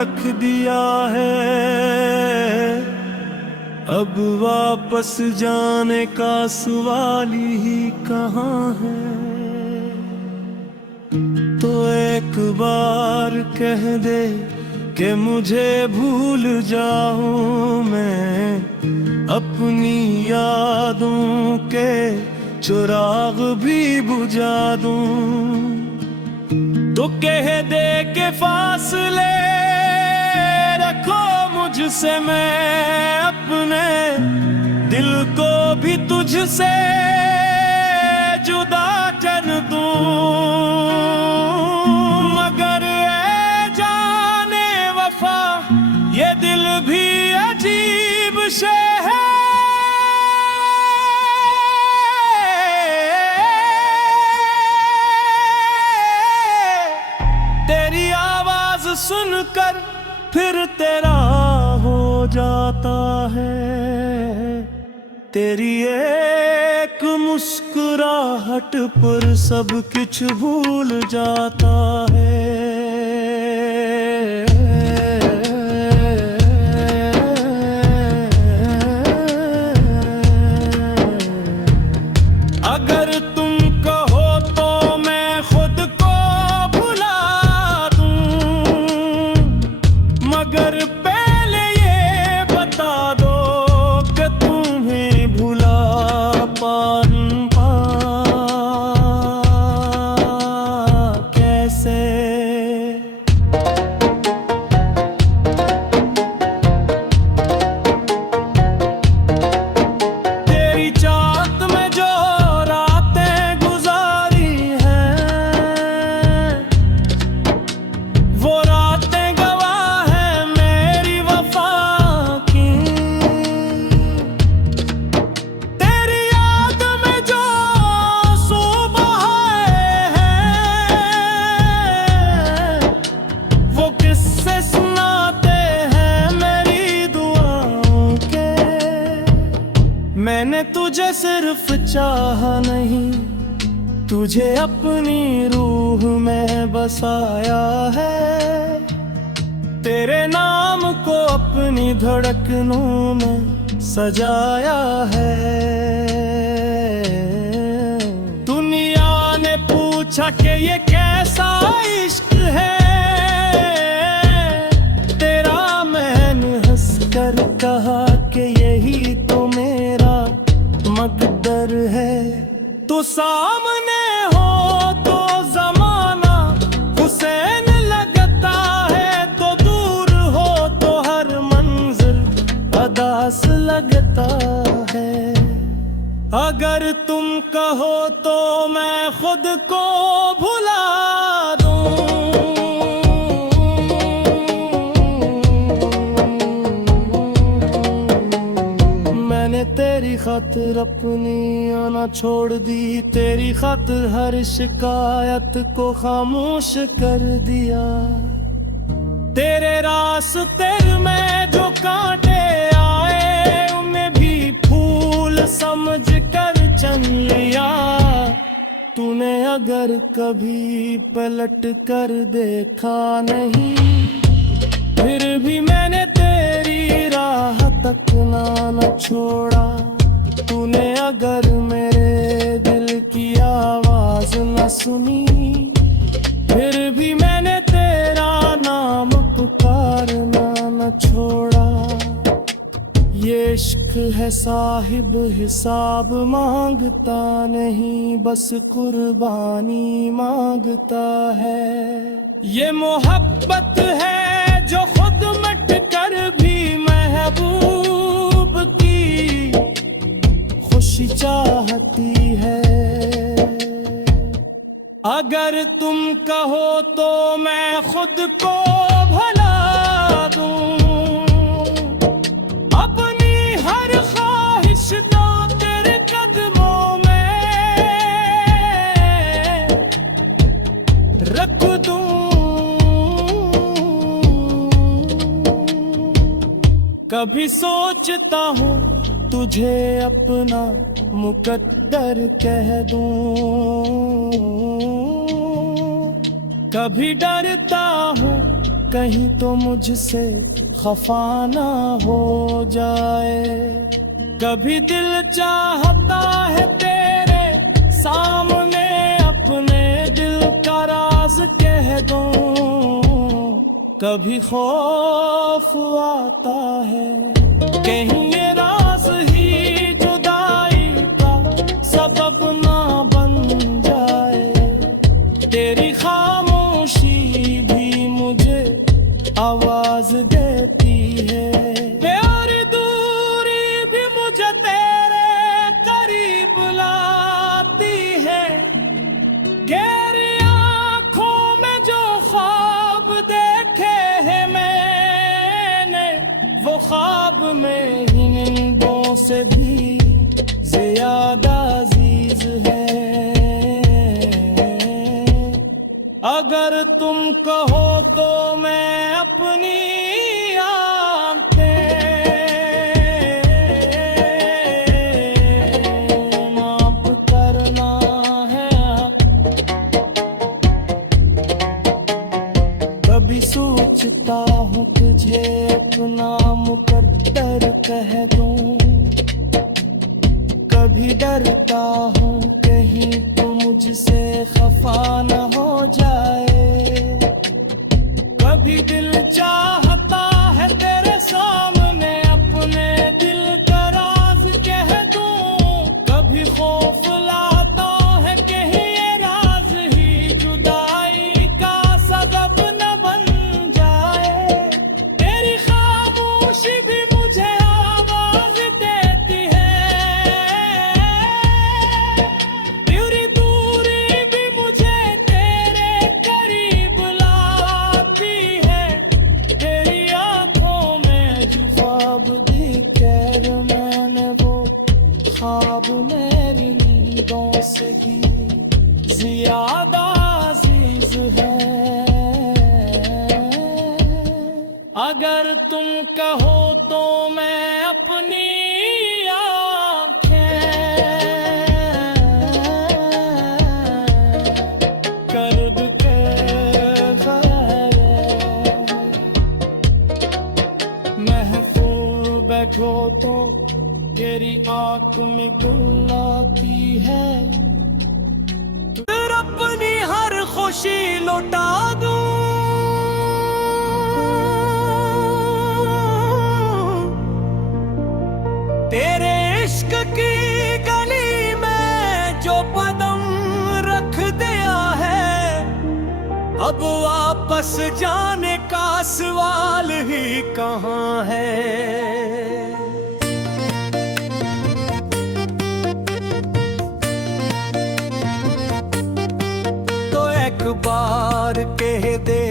रख दिया है, अब वापस जाने का सवाल ही कहाँ है। तो एक बार कह दे कि मुझे भूल जाऊं मैं, अपनी यादों के चिराग भी बुझा दूं। तो कह दे के फासले रखो मुझसे, मैं अपने दिल को भी तुझसे जुदा कर दूं। मगर ए जाने वफा, ये दिल भी अजीब शे है। तेरी आवाज सुनकर फिर तेरा हो जाता है, तेरी एक मुस्कुराहट पर सब कुछ भूल जाता है। अगर तुम कहो तो मैं खुद को भुला दूं, मगर पहले ये बता दो कि तुम्हें भुला पाऊंगा कैसे। तेरी चाहत में जो रातें गुजारी हैं, वो रातें गवाह है मेरी वफा की। तेरी याद में जो आंसू बहाए हैं, वो किस्से सुनाते हैं मेरी दुआओं के। मैंने तुझे सिर्फ चाहा नहीं, तुझे अपनी रूह में बसाया है। तेरे नाम को अपनी धड़कनों में सजाया है। दुनिया ने पूछा कि ये कैसा इश्क है, तेरा मैंने हंसकर कहा कि यही तो मेरा मकदर है। तो सामने हो तो जमाना हुसैन लगता है, तो दूर हो तो हर मंजिल अदास लगता है। अगर तुम कहो तो मैं खुद को भुला दूं, मैंने तेरी खातिर अपनी आना छोड़ दी, तेरी खातिर हर शिकायत को खामोश कर दिया। तेरे रास्ते में जो कांटे आए, उन्हें भी फूल समझ कर चल लिया। तूने अगर कभी पलट कर देखा नहीं, फिर भी मैंने तेरी राह तक न छोड़ा। तूने अगर मेरे दिल की आवाज न सुनी, फिर भी मैंने तेरा नाम पुकारना न छोड़ा। ये इश्क है साहिब हिसाब मांगता नहीं, बस कुर्बानी मांगता है। ये मोहब्बत है जो खुद मट कर भी महबूब की खुशी चाहती है। अगर तुम कहो तो मैं खुद को भुला दूं, अपनी हर ख्वाहिश को तेरे कदमों में रख दूं। कभी सोचता हूँ तुझे अपना मुकद्दर कह दूं, कभी डरता हूँ कहीं तो मुझसे खफा ना हो जाए। कभी दिल चाहता है तेरे सामने अपने दिल का राज कह दूं, कभी खौफ आता है कहीं ये राज ही जुदाई का सबब ना बन जाए। तेरी खामोशी भी मुझे आवाज देती है, और दूरी भी मुझे तेरे करीब लाती है। गहरी आंखों में जो ख्वाब देखे हैं मैंने, वो ख्वाब में ही नींदों से भी ज्यादा अजीज है। अगर तुम कहो तो मैं अपनी आंखें माफ करना है। कभी सोचता हूँ तुझे अपना मुकद्दर कह दूं, कभी डरता हूँ कहीं तो मुझसे खफा न हो जाए। कभी दिल चाहता है तेरे सामने अपने दिल का राज कह दूं, कभी खौफ लाता है कहीं ये राज ही जुदाई का सबब न बन जाए। तेरी खामोशी भी मुझे आवाज देती है, तेरी दूरी भी मुझे तेरे करीब लाती है। तेरी आंखों में जो ख्वाब दिखे मैंने, वो ख्वाब मेरी नींदों से भी ज्यादा अजीज है। अगर तुम कहो तो मैं अपनी आंखें कर के महफूज बैठो तो तेरी आंख में गुल आती है। फिर अपनी हर खुशी लौटा दूं, तेरे इश्क की गली में जो कदम रख दिया है, अब वापस जाने का सवाल ही कहाँ है। तो एक बार कह दे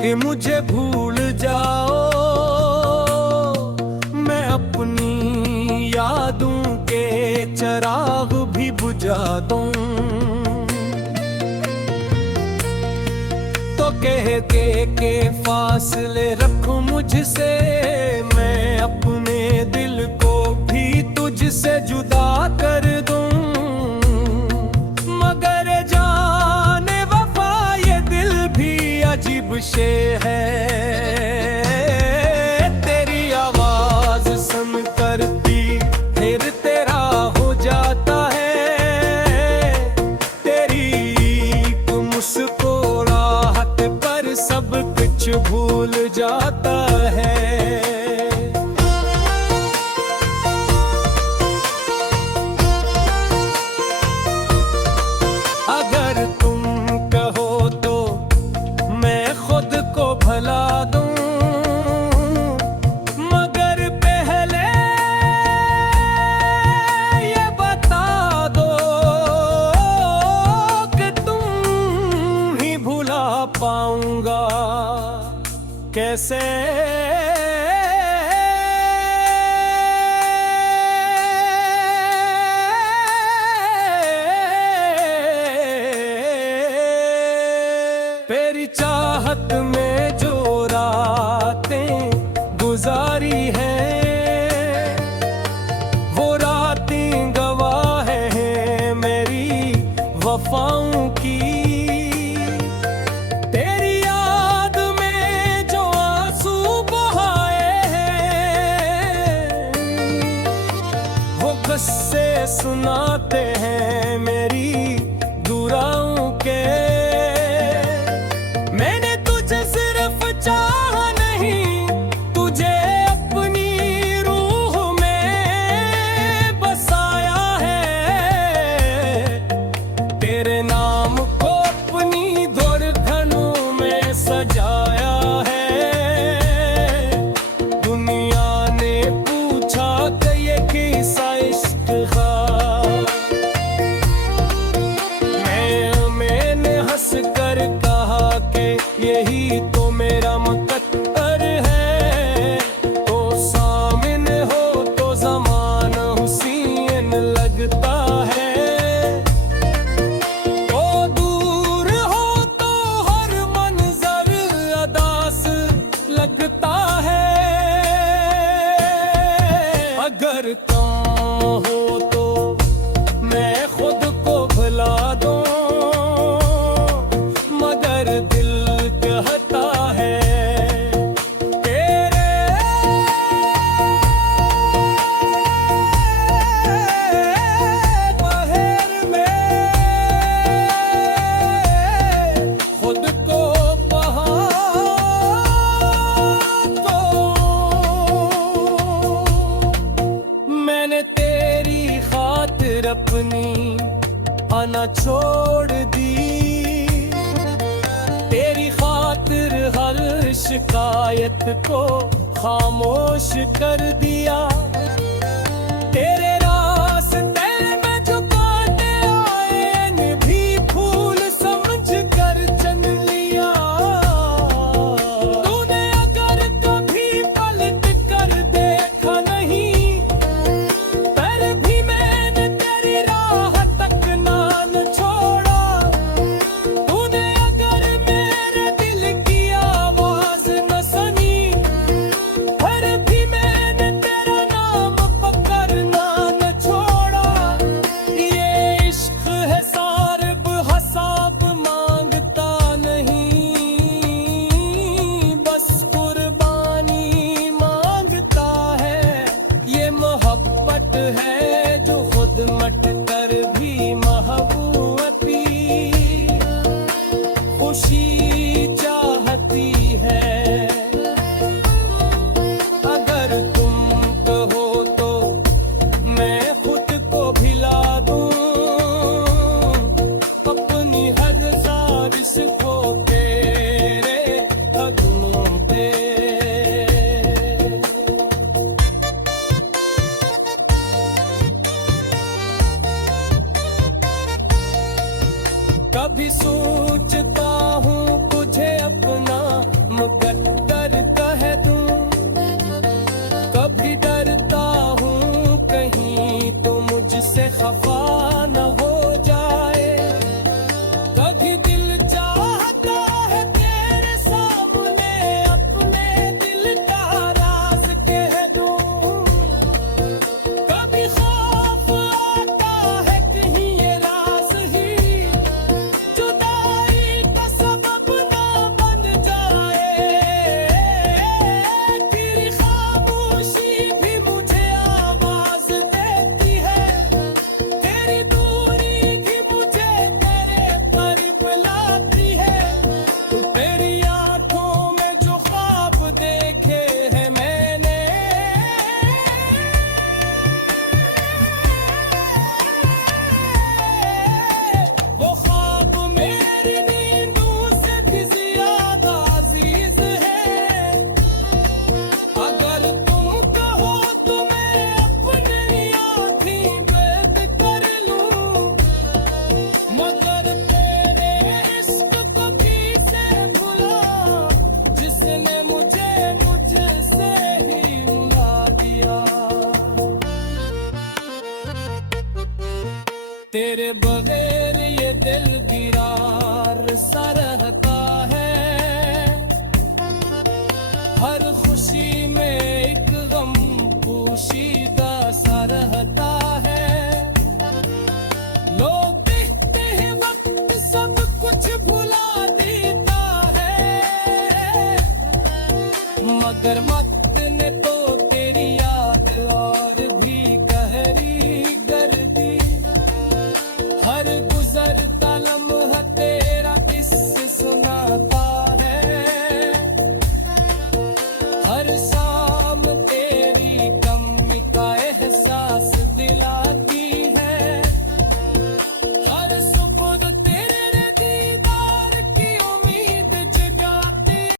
कि मुझे भूल जाओ, मैं अपनी यादों के चिराग भी बुझा दूं। तो कह के फासले रखो मुझसे, मैं अपने दिल को भी तुझसे जुदा कर दूं। मगर जाने वफा ये दिल भी अजीब शे है, तेरी आवाज सुन कर भी फिर तेरा हो जाता है। तेरी मुस्कुराहट पर सब कुछ भूल जाता है। अगर तुम कहो तो मैं खुद को भुला दूं, मगर पहले ये बता दो कि तुम ही भुला पाऊंगा कैसे। तेरी चाहत में जो रातें गुजारी हैं, वो रातें गवाह हैं मेरी वफाओं की। तेरी याद में सुनाते हैं मेरी दुआओं के। मैंने तुझे सिर्फ चाहा नहीं, तुझे अपनी रूह में बसाया है। तेरे नाम को अपनी धड़कनों में सजाया है। दुनिया ने पूछा कि ये कैसा इश्क है। मैंने हंस कर कहा कि यही तो मेरा मुकद्दर है। तो सामने हो तो ज़माना हुसैन लगता है, तो दूर हो तो हर मंजर अदास लगता है। अगर कम हो तो मैं खुद को भुला दूं, मगर दिल कहता है तेरे बहर में खुद को पहा तो। मैंने तेरी खातिर अपनी आना छोड़ दी, तेरी खातिर हर शिकायत को खामोश कर दिया। तेरे रास्ते में जो कांटे आए न भी फूल समझ कर चुन लिया। तूने अगर कभी पलट कर देखा नहीं, पर भी मैंने तेरी राह तक ना न छोड़ा। तूने अगर मेरे दिल की आवाज न सुनी, पर भी मैंने तेरा नाम पकड़ना न छोड़ा। ये इश्क है सारब हसाब मांगता नहीं, बस कुर्बानी मांगता है। ये मोहब्बत है जो खुद मट कर भी महबूबती खुशी चाहती है। अगर तुम कहो तो मैं खुद को भिला दूं, अपनी हर साजिश को तेरे कदमों पे। कभी सोचता हूँ तुझे अपना मुकद्दर कह दूं, कभी डरता हूँ कहीं तो मुझसे खफा न हो जाए। कभी दिल चाहता है तेरे सामने अपने दिल का राज कह दूं। कभी खौफ आता है कहीं ये राज ही जुदाई का सबब ना बन जाए। तेरी खामोशी भी मुझे आवाज देती है, तेरी दूरी भी मुझे तेरे करीब लाती है। तो तेरी आंखों में जो ख्वाब देखे हैं मैंने, वो ख्वाब मेरी नींदों से भी ज्यादा अजीज है। अगर तुम कहो तो मैं अपनी आँखें बंद कर लूं, मगर तेरे इश्क को कैसे भुला जिसने मुझे मुझसे ही मिला दिया। तेरे बगैर ये दिल गिरार सा रहता है। हर खुशी में एक गम पोशीदा सा रहता है। लोग देखते हैं वक्त सब कुछ भुला देता है, मगर वक्त ने तो